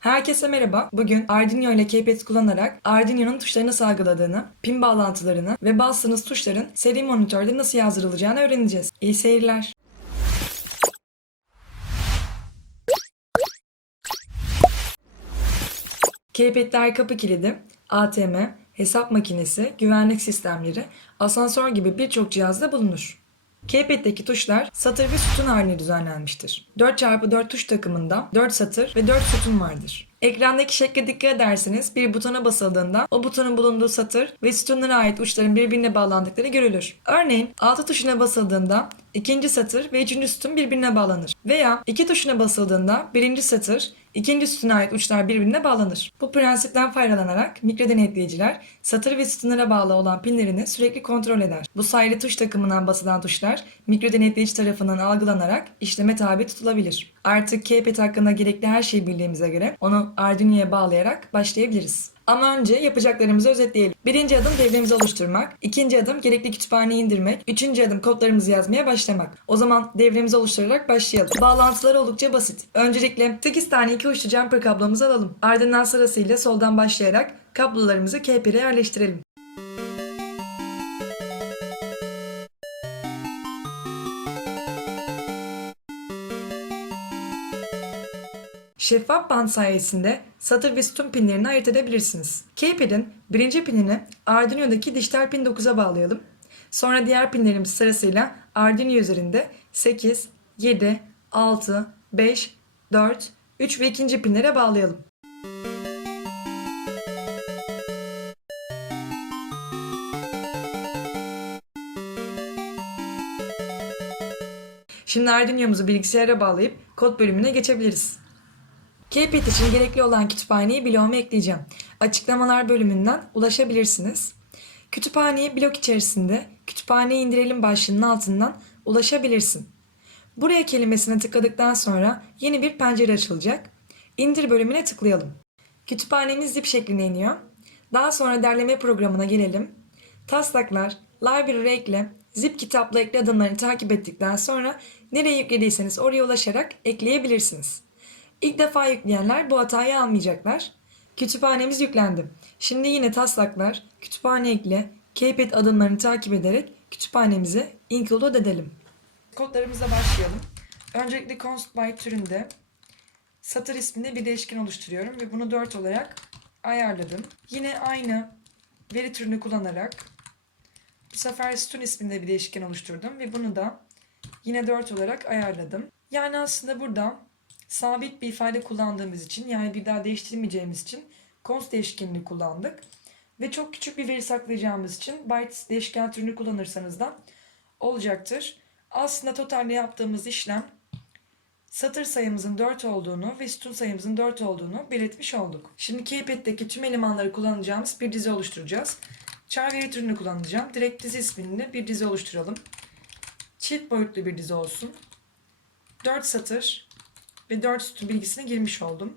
Herkese merhaba. Bugün Arduino ile Keypad kullanarak Arduino'nun tuşları nasıl algıladığını, pin bağlantılarını ve bastığınız tuşların seri monitörde nasıl yazdırılacağını öğreneceğiz. İyi seyirler. Keypad'ler kapı kilidi, ATM, hesap makinesi, güvenlik sistemleri, asansör gibi birçok cihazda bulunur. Keypad'deki tuşlar satır ve sütun haline düzenlenmiştir. 4x4 tuş takımında 4 satır ve 4 sütun vardır. Ekrandaki şekle dikkat ederseniz bir butona basıldığında o butonun bulunduğu satır ve sütunlara ait uçların birbirine bağlandıkları görülür. Örneğin 6 tuşuna basıldığında ikinci satır ve üçüncü sütun birbirine bağlanır. Veya 2 tuşuna basıldığında birinci satır, ikinci sütuna ait uçlar birbirine bağlanır. Bu prensipten faydalanarak mikro denetleyiciler satır ve sütunlara bağlı olan pinlerini sürekli kontrol eder. Bu sayılı tuş takımından basılan tuşlar mikro denetleyici tarafından algılanarak işleme tabi tutulabilir. Artık Keypad hakkında gerekli her şeyi bildiğimize göre onu Arduino'ya bağlayarak başlayabiliriz. Ama önce yapacaklarımızı özetleyelim. Birinci adım devremizi oluşturmak. ikinci adım gerekli kütüphaneyi indirmek. Üçüncü adım kodlarımızı yazmaya başlamak. O zaman devremizi oluşturarak başlayalım. Bağlantılar oldukça basit. Öncelikle 8 tane iki uçlu jumper kablomuzu alalım. Ardından sırasıyla soldan başlayarak kablolarımızı kepire yerleştirelim. Şeffaf bant sayesinde satır ve sütun pinlerini ayırt edebilirsiniz. Keypad'in birinci pinini Arduino'daki dijital pin 9'a bağlayalım. Sonra diğer pinlerimiz sırasıyla Arduino üzerinde 8, 7, 6, 5, 4, 3 ve ikinci pinlere bağlayalım. Şimdi Arduino'muzu bilgisayara bağlayıp kod bölümüne geçebiliriz. Keypad için gerekli olan kütüphaneyi bloğuma ekleyeceğim. Açıklamalar bölümünden ulaşabilirsiniz. Kütüphaneye blok içerisinde kütüphaneyi indirelim başlığının altından ulaşabilirsin. Buraya kelimesine tıkladıktan sonra yeni bir pencere açılacak. İndir bölümüne tıklayalım. Kütüphanemiz zip şeklinde iniyor. Daha sonra derleme programına gelelim. Taslaklar, library ekle, zip kitapla ekle adımlarını takip ettikten sonra nereye yüklediyseniz oraya ulaşarak ekleyebilirsiniz. İlk defa yükleyenler bu hatayı almayacaklar. Kütüphanemiz yüklendi. Şimdi yine taslaklar, kütüphane ekle, Keypad adımlarını takip ederek kütüphanemizi include edelim. Kodlarımızla başlayalım. Öncelikle const by türünde satır isminde bir değişken oluşturuyorum ve bunu 4 olarak ayarladım. Yine aynı veri türünü kullanarak bu sefer sütun isminde bir değişken oluşturdum ve bunu da yine 4 olarak ayarladım. Yani aslında burada sabit bir ifade kullandığımız için yani bir daha değiştirmeyeceğimiz için const değişkenini kullandık. Ve çok küçük bir veri saklayacağımız için bytes değişken türünü kullanırsanız da olacaktır. Aslında totalde yaptığımız işlem satır sayımızın 4 olduğunu ve sütun sayımızın 4 olduğunu belirtmiş olduk. Şimdi Keypad'deki tüm elemanları kullanacağımız bir dizi oluşturacağız. Char veri türünü kullanacağım. Direkt dizi isminde bir dizi oluşturalım. Çift boyutlu bir dizi olsun. 4 satır ve 4 sütun bilgisine girmiş oldum.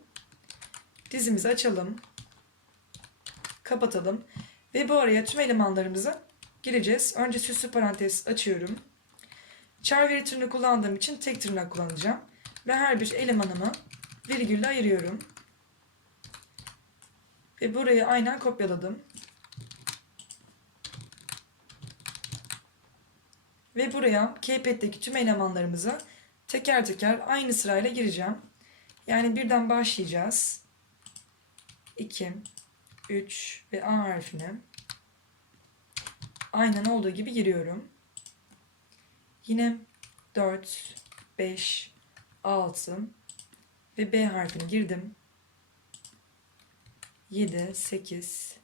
Dizimizi açalım. Kapatalım. Ve bu araya tüm elemanlarımızı gireceğiz. Önce süslü parantez açıyorum. Char veri türünü kullandığım için tek tırnak kullanacağım. Ve her bir elemanımı virgülle ayırıyorum. Ve burayı aynen kopyaladım. Ve buraya Keypad'deki tüm elemanlarımızı teker teker aynı sırayla gireceğim. Yani birden başlayacağız. 2, 3 ve A harfine aynen olduğu gibi giriyorum. Yine 4, 5, 6 ve B harfini girdim. 7, 8,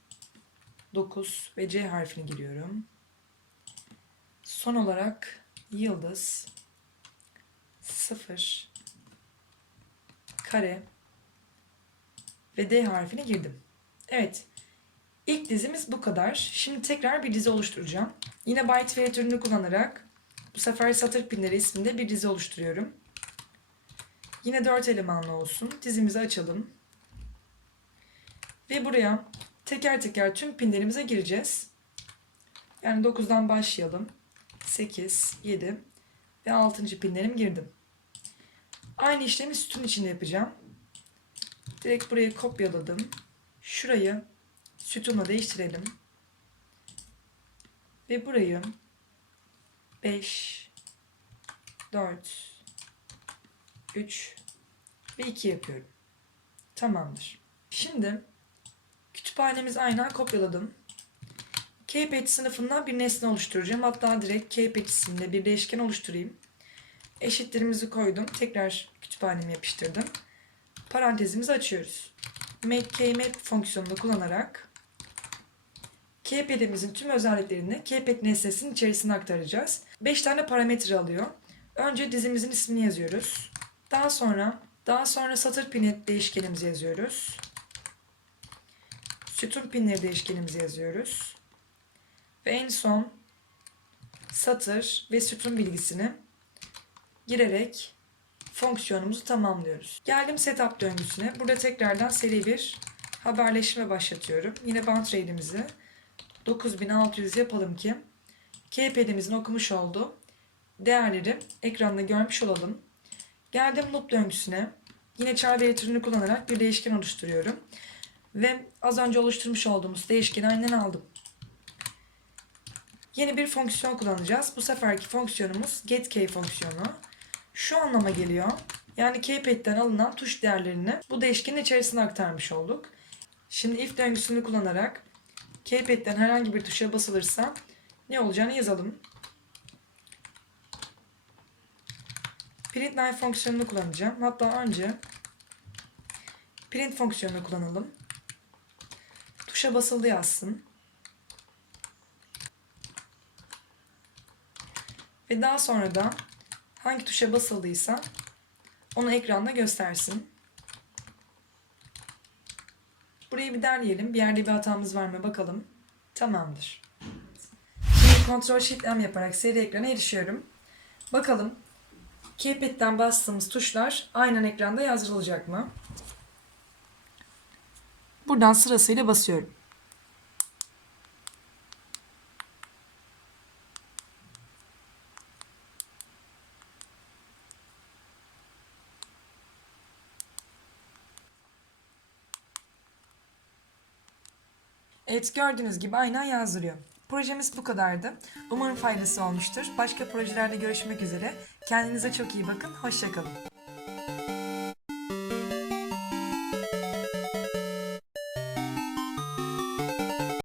9 ve C harfini giriyorum. Son olarak yıldız, 0, kare ve D harfini girdim. Evet. İlk dizimiz bu kadar. Şimdi tekrar bir dizi oluşturacağım. Yine byte veri türünü kullanarak bu sefer satır pinleri isminde bir dizi oluşturuyorum. Yine 4 elemanlı olsun. Dizimizi açalım. Ve buraya teker teker tüm pinlerimize gireceğiz. Yani 9'dan başlayalım. 8, 7 ve 6. pinlerim girdim. Aynı işlemi sütun içinde yapacağım. Direkt burayı kopyaladım. Şurayı sütunla değiştirelim. Ve burayı 5 4 3 ve 2 yapıyorum. Tamamdır. Şimdi kütüphanemiz aynen kopyaladım. Kpage sınıfından bir nesne oluşturacağım. Hatta direkt Kpage isimli bir değişken oluşturayım. Eşitlerimizi koydum. Tekrar kütüphanemi yapıştırdım. Parantezimizi açıyoruz. Make kmap fonksiyonunu kullanarak kpade'imizin tüm özelliklerini kpade nesnesinin içerisine aktaracağız. 5 tane parametre alıyor. Önce dizimizin ismini yazıyoruz. Daha sonra daha sonra satır pini değişkenimizi yazıyoruz. Sütun pinleri değişkenimizi yazıyoruz. Ve en son satır ve sütun bilgisini girerek fonksiyonumuzu tamamlıyoruz. Geldim setup döngüsüne. Burada tekrardan seri bir haberleşme başlatıyorum. Yine band rate'imizi 9600 yapalım ki kpad'imizin okumuş olduğu değerleri ekranda görmüş olalım. Geldim loop döngüsüne. Yine veri türünü kullanarak bir değişken oluşturuyorum. Ve az önce oluşturmuş olduğumuz değişkeni aynen aldım. Yeni bir fonksiyon kullanacağız. Bu seferki fonksiyonumuz getK fonksiyonu. Şu anlama geliyor. Yani kpade'den alınan tuş değerlerini bu değişkenin içerisine aktarmış olduk. Şimdi if döngüsünü kullanarak kpade'den herhangi bir tuşa basılırsa ne olacağını yazalım. Printline fonksiyonunu kullanacağım. Hatta önce print fonksiyonunu kullanalım. Tuşa basıldı yazsın. Ve daha sonra da hangi tuşa basıldıysa onu ekranda göstersin. Burayı bir derleyelim. Bir yerde bir hatamız var mı bakalım. Tamamdır. Şimdi Ctrl Shift M yaparak seri ekrana erişiyorum. Bakalım Keypad'den bastığımız tuşlar aynen ekranda yazdırılacak mı? Buradan sırasıyla basıyorum. Evet gördüğünüz gibi aynen yazdırıyor. Projemiz bu kadardı. Umarım faydası olmuştur. Başka projelerde görüşmek üzere. Kendinize çok iyi bakın. Hoşçakalın.